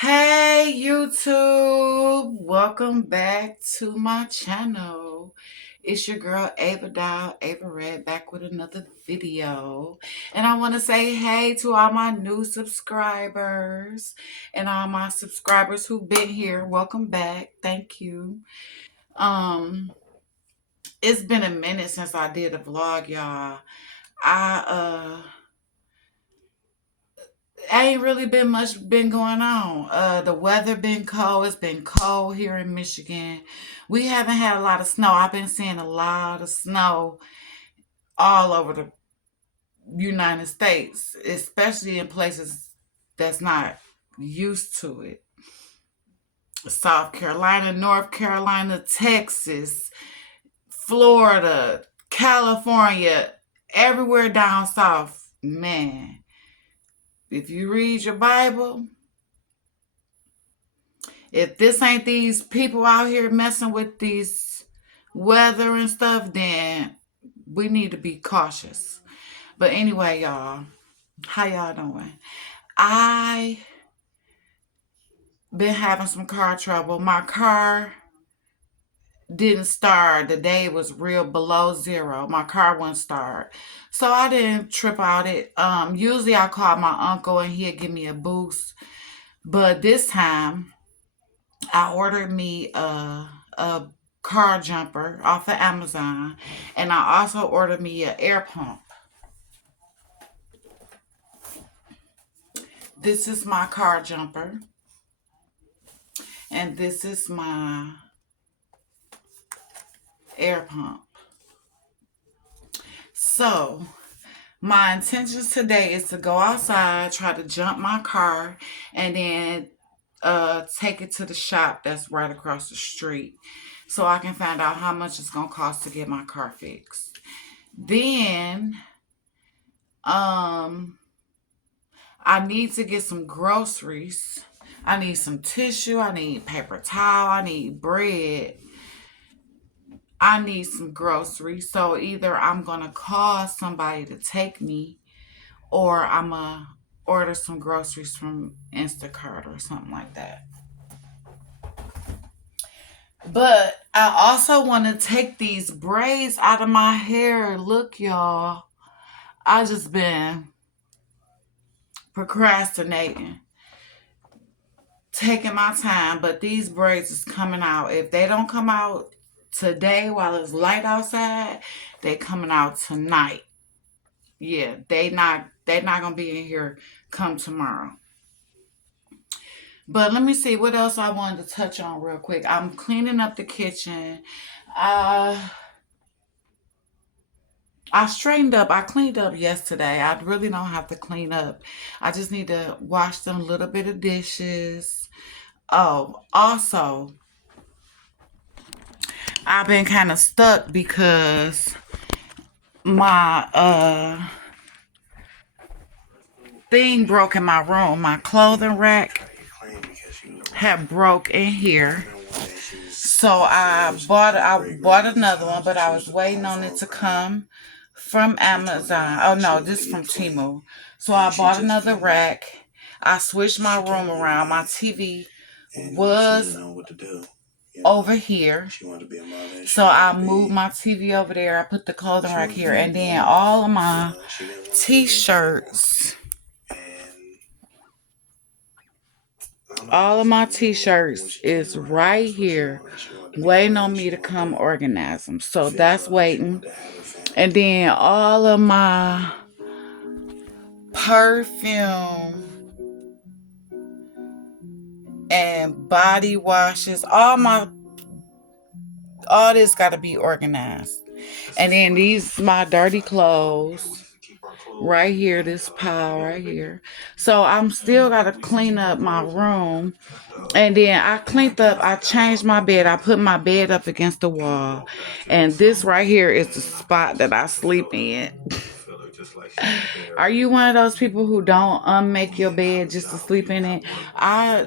Hey YouTube, welcome back to my channel. It's your girl Ava Dow, Ava Red, back with another video. And I want to say hey to all my new subscribers and all my subscribers who've been here. Welcome back. Thank you. Um, it's been a minute since I did a vlog, y'all. I ain't really been much been going on. The weather been cold. It's been cold here in Michigan. We haven't had a lot of snow. I've been seeing a lot of snow all over the United States, especially in places that's not used to it. South Carolina, North Carolina, Texas, Florida, California, everywhere down south. Man, if you read your Bible, if this ain't these people out here messing with these weather and stuff, then we need to be cautious. But anyway, y'all, how y'all doing? I been having some car trouble. My car didn't start. The day was real below zero. My car wouldn't start. So I didn't trip out it. Usually I call my uncle and he'd give me a boost. But this time I ordered me a car jumper off of Amazon, and I also ordered me an air pump. This is my car jumper, and this is my air pump. So, my intentions today is to go outside, try to jump my car, and then take it to the shop that's right across the street so I can find out how much it's going to cost to get my car fixed. Then, I need to get some groceries. I need some tissue. I need paper towel. I need bread. I need some groceries. So either I'm going to call somebody to take me, or I'm going to order some groceries from Instacart or something like that. But I also want to take these braids out of my hair. Look, y'all. I just been procrastinating, taking my time, but these braids is coming out. If they don't come out today while it's light outside, they coming out tonight. Yeah, they not gonna be in here come tomorrow. But let me see what else I wanted to touch on real quick. I'm cleaning up the kitchen. Uh I straightened up. I cleaned up yesterday. I really don't have to clean up. I just need to wash them little bit of dishes. Oh, also, I've been kind of stuck because my thing broke in my room. My clothing rack had broke in here. So I bought another one, but I was waiting on it to come from Amazon. Oh no, this is from Temu. So I bought another rack. I switched my room around. My TV was over here. So I moved my TV over there. I put the clothing rack here. And then t-shirts, all of my t-shirts is right here waiting on me to come organize them. So that's waiting. And then all of my perfume and body washes, all this got to be organized. And then these my dirty clothes right here, this pile right here. So I'm still got to clean up my room. And then I changed my bed. I put my bed up against the wall. And this right here is the spot that I sleep in. Are you one of those people who don't unmake your bed just to sleep in it? I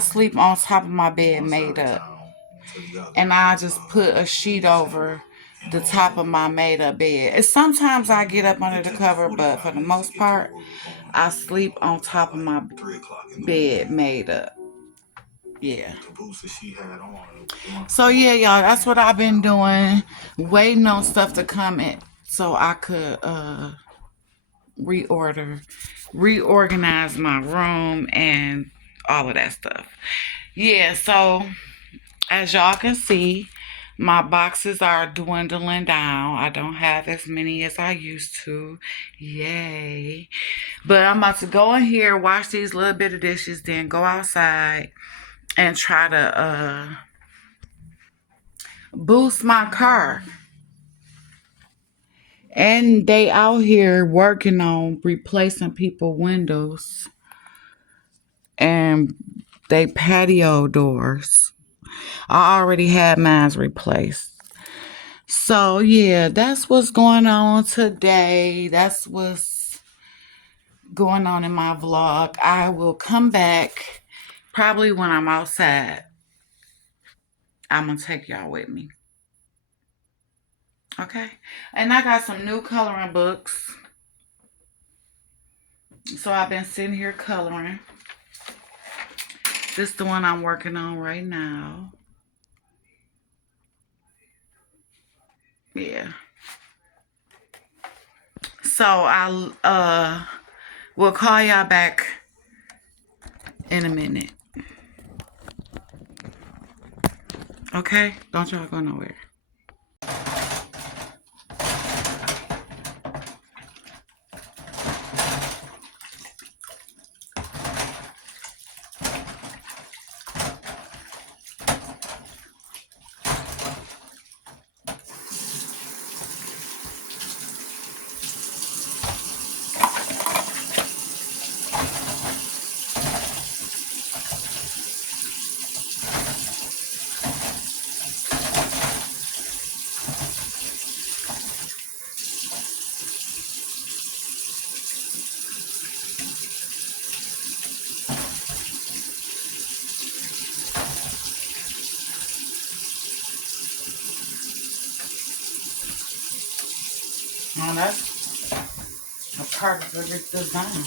sleep on top of my bed made up. And I just put a sheet over the top of my made up bed. And sometimes I get up under the cover, but for the most part, I sleep on top of my bed made up. Yeah. So yeah, y'all, that's what I've been doing. Waiting on stuff to come in so I could reorganize my room and all of that stuff. Yeah, so as y'all can see, my boxes are dwindling down. I don't have as many as I used to. Yay. But I'm about to go in here, wash these little bit of dishes, then go outside and try to boost my car. And they out here working on replacing people windows and they patio doors. I already had mine replaced. So yeah, that's what's going on today. That's what's going on in my vlog. I will come back probably when I'm outside. I'm gonna take y'all with me. Okay. And I got some new coloring books. So I've been sitting here coloring. This is the one I'm working on right now. Yeah. So I will call y'all back in a minute. Okay? Don't y'all go nowhere. Oh, that's a part of this design.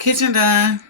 Kitchen done.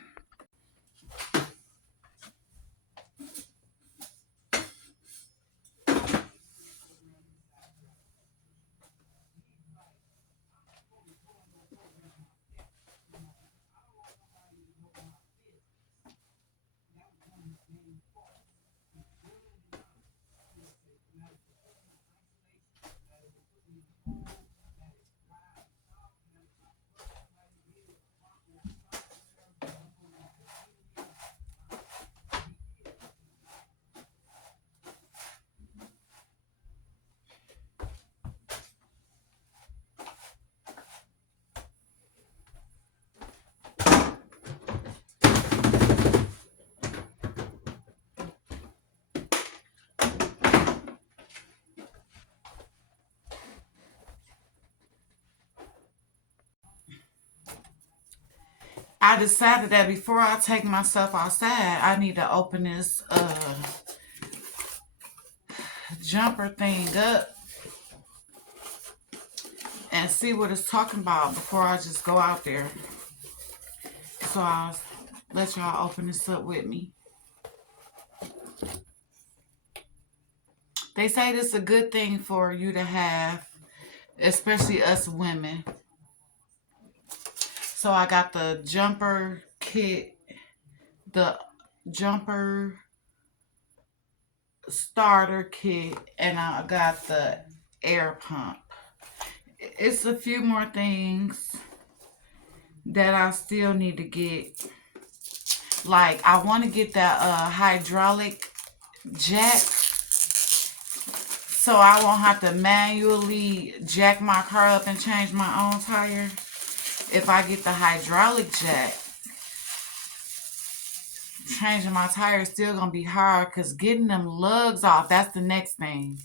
I decided that before I take myself outside, I need to open this jumper thing up and see what it's talking about before I just go out there. So I'll let y'all open this up with me. They say this is a good thing for you to have, especially us women. So I got the jumper kit, the jumper starter kit, and I got the air pump. It's a few more things that I still need to get. Like I want to get that hydraulic jack so I won't have to manually jack my car up and change my own tire. If I get the hydraulic jack, changing my tire is still gonna be hard because getting them lugs off, that's the next thing.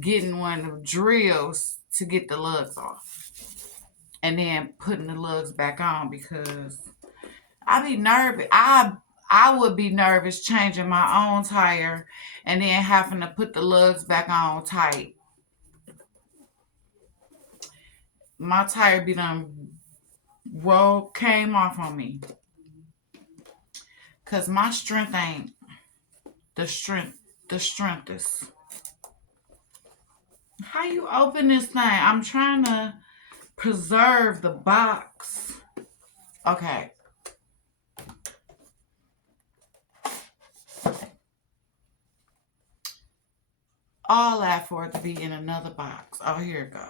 Getting one of the drills to get the lugs off. And then putting the lugs back on because I be nervous. I would be nervous changing my own tire and then having to put the lugs back on tight. My tire be done came off on me. Cause my strength ain't the strength the strengthest. How you open this thing? I'm trying to preserve the box. Okay. All that for it to be in another box. Oh, here it go.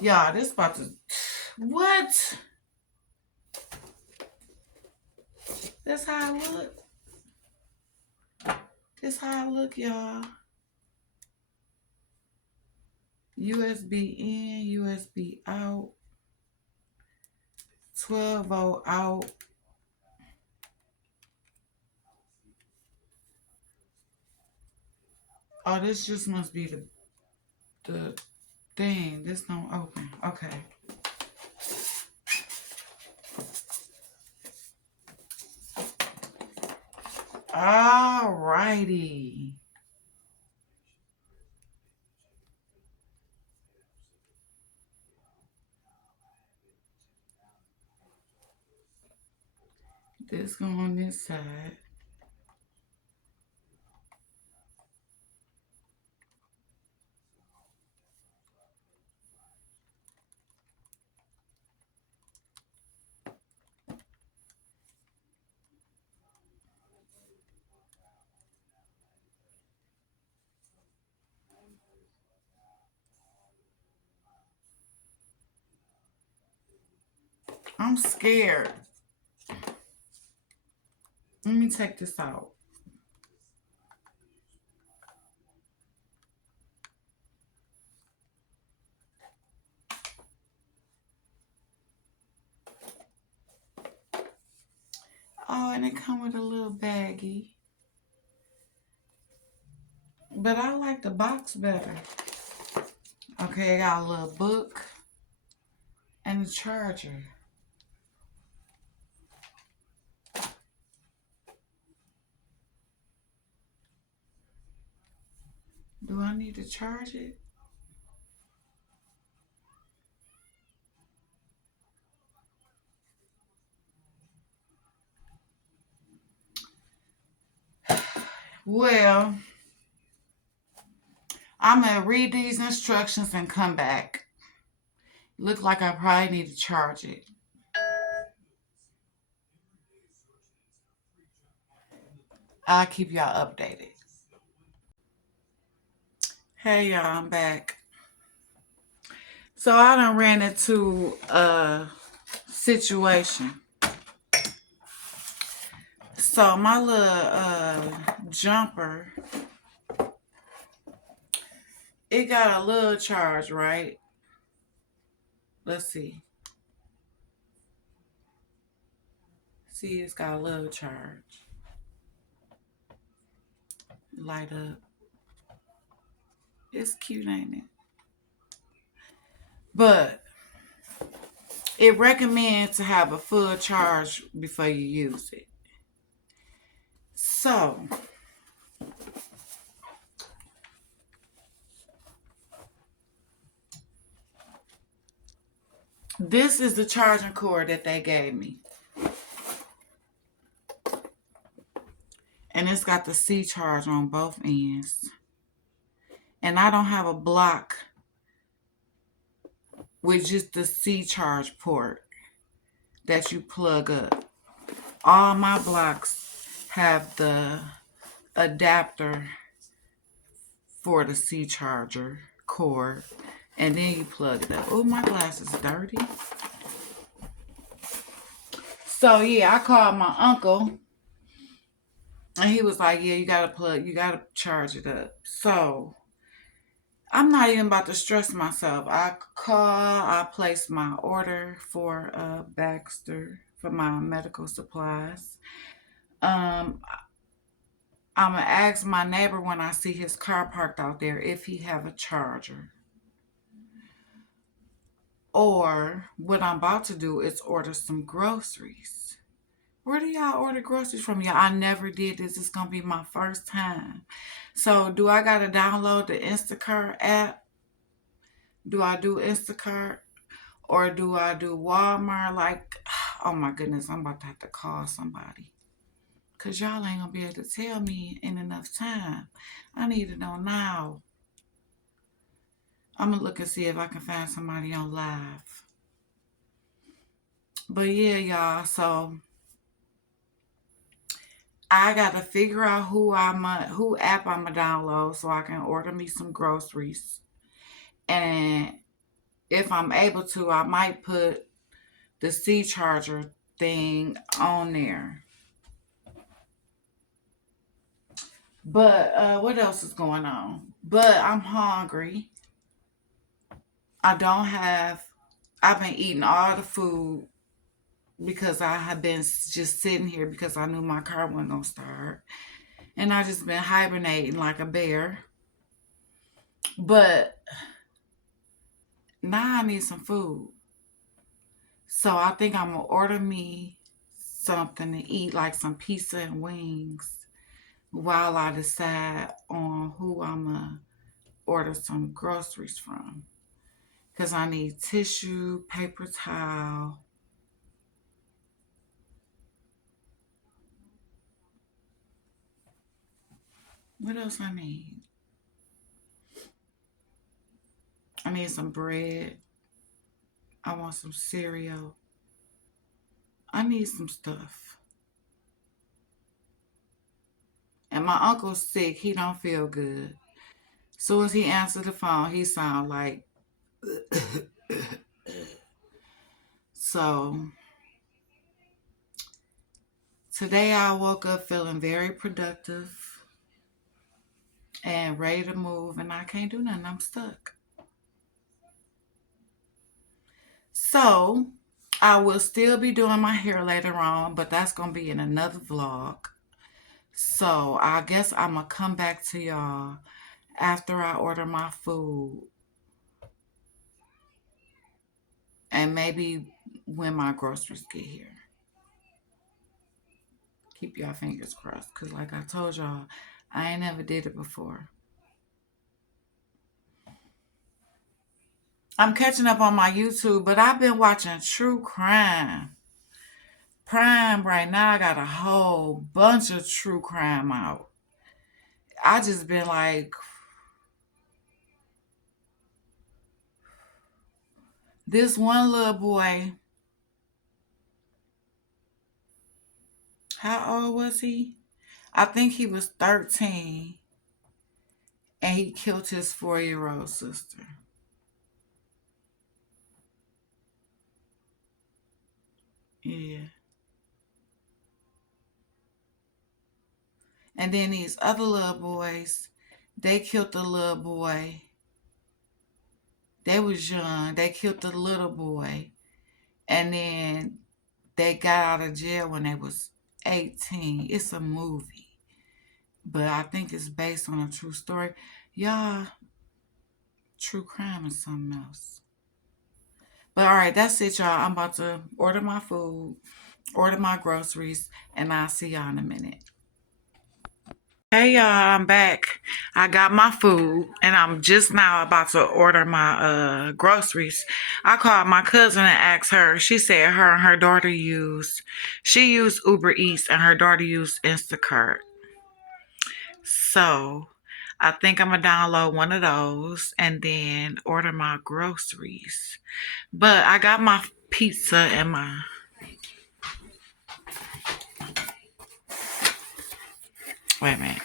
Y'all, this about to... What? That's how I look. This how I look, y'all. USB in, USB out. 12-volt out. Oh, this just must be the thing. This don't open. Okay. Alrighty. This go on this side. I'm scared. Let me take this out. Oh, and it come with a little baggie. But I like the box better. Okay, I got a little book and a charger. Do I need to charge it? Well, I'm going to read these instructions and come back. Look like I probably need to charge it. I'll keep y'all updated. Hey, y'all, I'm back. So I done ran into a situation. So my little jumper, it got a little charge, right? Let's see. See, it's got a little charge. Light up. It's cute, ain't it? But it recommends to have a full charge before you use it. So this is the charging cord that they gave me. And it's got the C charge on both ends. And I don't have a block with just the C charge port that you plug up. All my blocks have the adapter for the C charger cord, and then you plug it up. Oh, my glass is dirty. So yeah, I called my uncle, and he was like, "Yeah, you gotta charge it up." So I'm not even about to stress myself. I placed my order for Baxter for my medical supplies. Um, I'm gonna ask my neighbor when I see his car parked out there if he have a charger. Or what I'm about to do is order some groceries. Where do y'all order groceries from? Y'all, I never did this. It's gonna be my first time. So do I gotta download the Instacart app? Do I do Instacart? Or do I do Walmart? Like, oh my goodness, I'm about to have to call somebody. Because y'all ain't going to be able to tell me in enough time. I need to know now. I'm going to look and see if I can find somebody on live. But yeah, y'all. So I got to figure out who app I'm going to download so I can order me some groceries. And if I'm able to, I might put the C charger thing on there. But what else is going on? But I'm hungry. I've been eating all the food because I have been just sitting here because I knew my car wasn't going to start. And I just been hibernating like a bear. But now I need some food. So I think I'm going to order me something to eat, like some pizza and wings, while I decide on who I'm going to order some groceries from. Because I need tissue, paper towel. What else I need? I need some bread. I want some cereal. I need some stuff. And my uncle's sick. He don't feel good. Soon as he answered the phone, he sound like so. Today I woke up feeling very productive and ready to move, and I can't do nothing. I'm stuck. So I will still be doing my hair later on, but that's gonna be in another vlog. So I guess I'm gonna come back to y'all after I order my food. And maybe when my groceries get here. Keep y'all fingers crossed. Because like I told y'all, I ain't never did it before. I'm catching up on my YouTube, but I've been watching true crime. Prime right now, I got a whole bunch of true crime out. I just been like, this one little boy, how old was he? I think he was 13, and he killed his 4-year-old sister. Yeah. And then these other little boys, they killed the little boy. They was young. They killed the little boy. And then they got out of jail when they was 18. It's a movie. But I think it's based on a true story. Y'all, true crime is something else. But all right, that's it, y'all. I'm about to order my food, order my groceries, and I'll see y'all in a minute. Hey y'all, I'm back. I got my food and I'm just now about to order my groceries. I called my cousin and asked her. She said her and her daughter she used Uber Eats and her daughter used Instacart. So I think I'm gonna download one of those and then order my groceries. But I got my pizza and my wait a minute.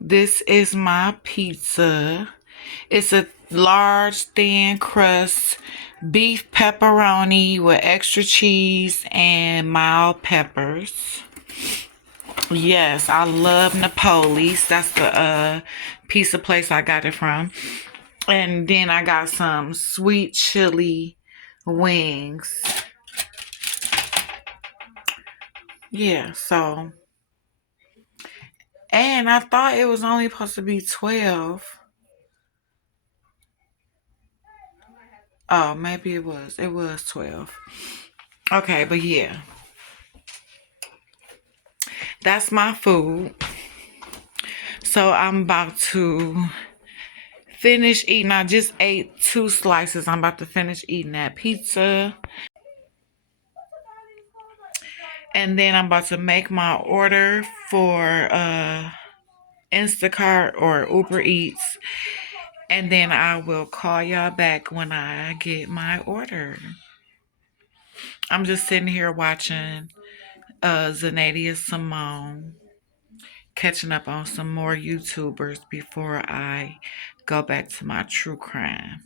This is my pizza. It's a large, thin crust beef pepperoni with extra cheese and mild peppers. Yes, I love Napoli's. That's the pizza place I got it from. And then I got some sweet chili wings. Yeah, so. And I thought it was only supposed to be 12. Oh, maybe it was. It was 12. Okay, but yeah. That's my food. So I'm about to finish eating. I just ate 2 slices. I'm about to finish eating that pizza. And then I'm about to make my order for Instacart or Uber Eats. And then I will call y'all back when I get my order. I'm just sitting here watching Zenadia Simone, catching up on some more YouTubers before I go back to my true crime.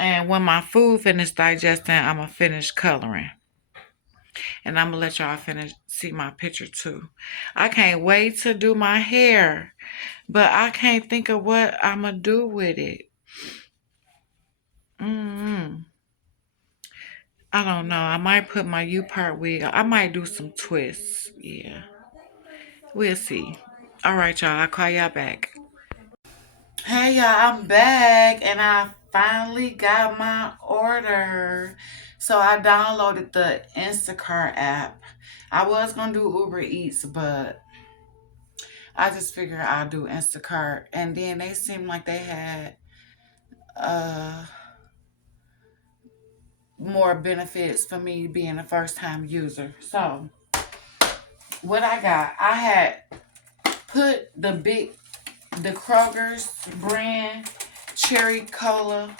And when my food finish digesting, I'm going to finish coloring. And I'm going to let y'all see my picture too. I can't wait to do my hair, but I can't think of what I'm going to do with it. I don't know. I might put my U-part wig. I might do some twists. Yeah. We'll see. All right, y'all. I'll call y'all back. Hey, y'all. I'm back and I finally got my order. So I downloaded the Instacart app. I was going to do Uber Eats, but I just figured I'll do Instacart. And then they seemed like they had more benefits for me being a first time user. So what I had put the Kroger's brand cherry cola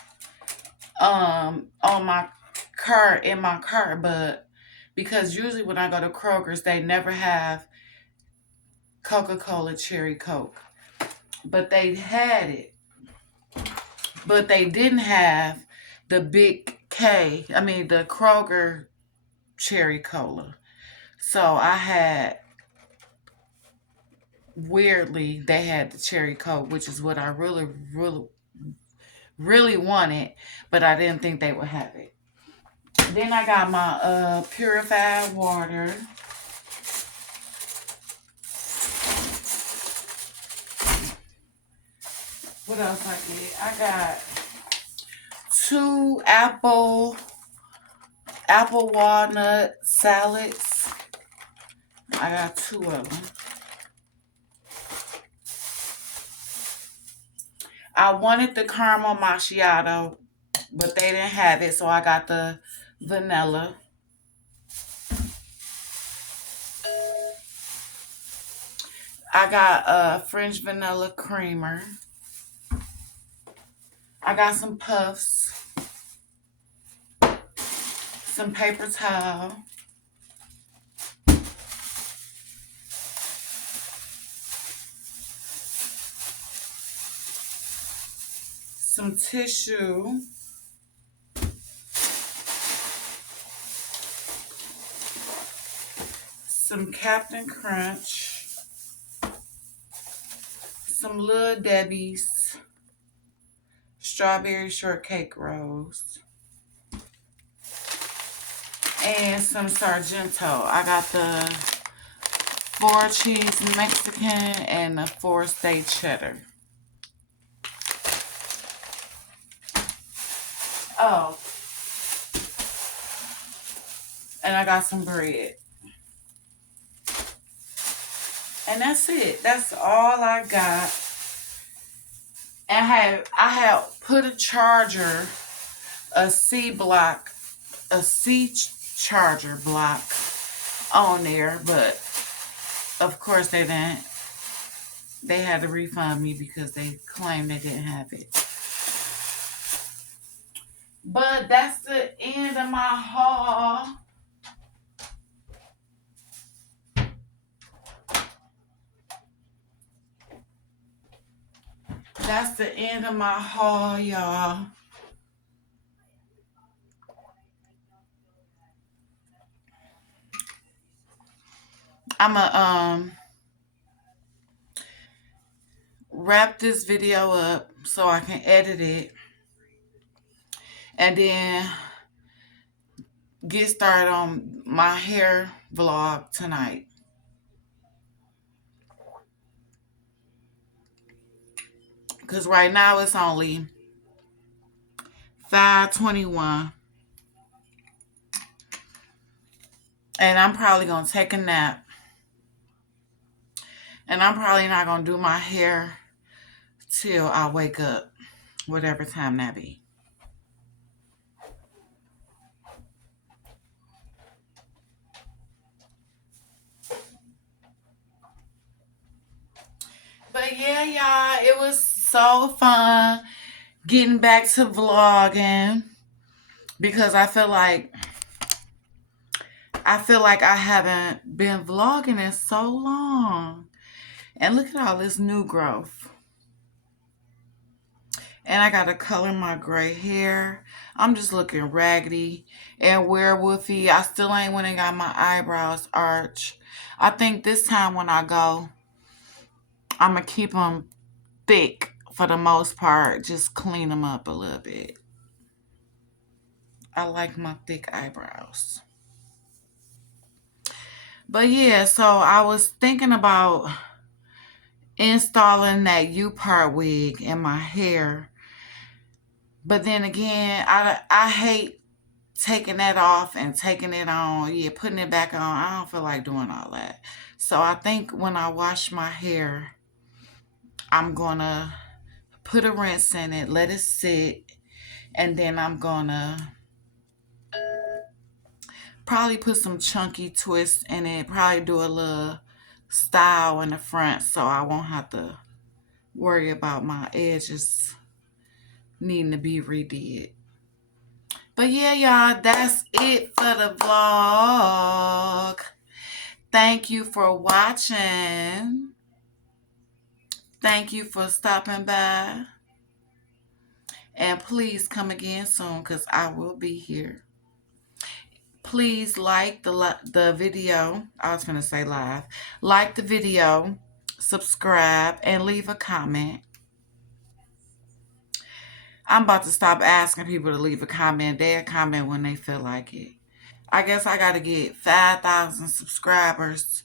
on my cart in my cart, but because usually when I go to Kroger's they never have Coca-Cola cherry Coke. But they had it. But they didn't have the the Kroger cherry cola. So I had weirdly they had the cherry Coke, which is what I really wanted, but I didn't think they would have it. Then I got my purified water. What else I get? I got two apple walnut salads. I got two of them. I wanted the caramel macchiato, but they didn't have it, so I got the vanilla. I got a French vanilla creamer. I got some puffs, some paper towel, some tissue, some Captain Crunch, some Little Debbie's strawberry shortcake rolls, and some Sargento. I got the 4 cheese Mexican and the 4 steak cheddar. Oh, and I got some bread. And that's it. That's all I got. And I had put a charger, a C charger block on there, but of course they didn't. They had to refund me because they claimed they didn't have it. But that's the end of my haul. That's the end of my haul, y'all. I'ma wrap this video up so I can edit it and then get started on my hair vlog tonight. Because right now it's only 5:21. And I'm probably going to take a nap. And I'm probably not going to do my hair till I wake up, whatever time that be. But yeah, y'all, it was so fun getting back to vlogging because I feel like I haven't been vlogging in so long. And look at all this new growth. And I gotta color my gray hair. I'm just looking raggedy and werewolfy. I still ain't went and got my eyebrows arched. I think this time when I go, I'm gonna keep them thick for the most part. Just clean them up a little bit. I like my thick eyebrows. But yeah, so I was thinking about installing that U part wig in my hair. But then again, I hate taking that off and taking it on. Yeah, putting it back on. I don't feel like doing all that. So I think when I wash my hair, I'm gonna put a rinse in it, let it sit, and then I'm gonna probably put some chunky twists in it, probably do a little style in the front so I won't have to worry about my edges needing to be redid. But yeah, y'all, that's it for the vlog. Thank you for watching. Thank you for stopping by. And please come again soon because I will be here. Please like the video. I was going to say live. Like the video, subscribe, and leave a comment. I'm about to stop asking people to leave a comment. They'll comment when they feel like it. I guess I got to get 5,000 subscribers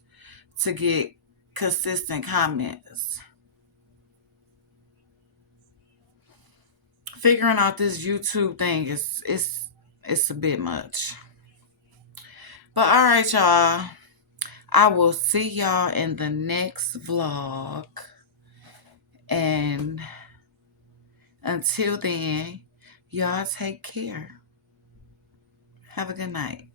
to get consistent comments. Figuring out this YouTube thing is it's a bit much. But all right, y'all. I will see y'all in the next vlog. And until then, y'all take care. Have a good night.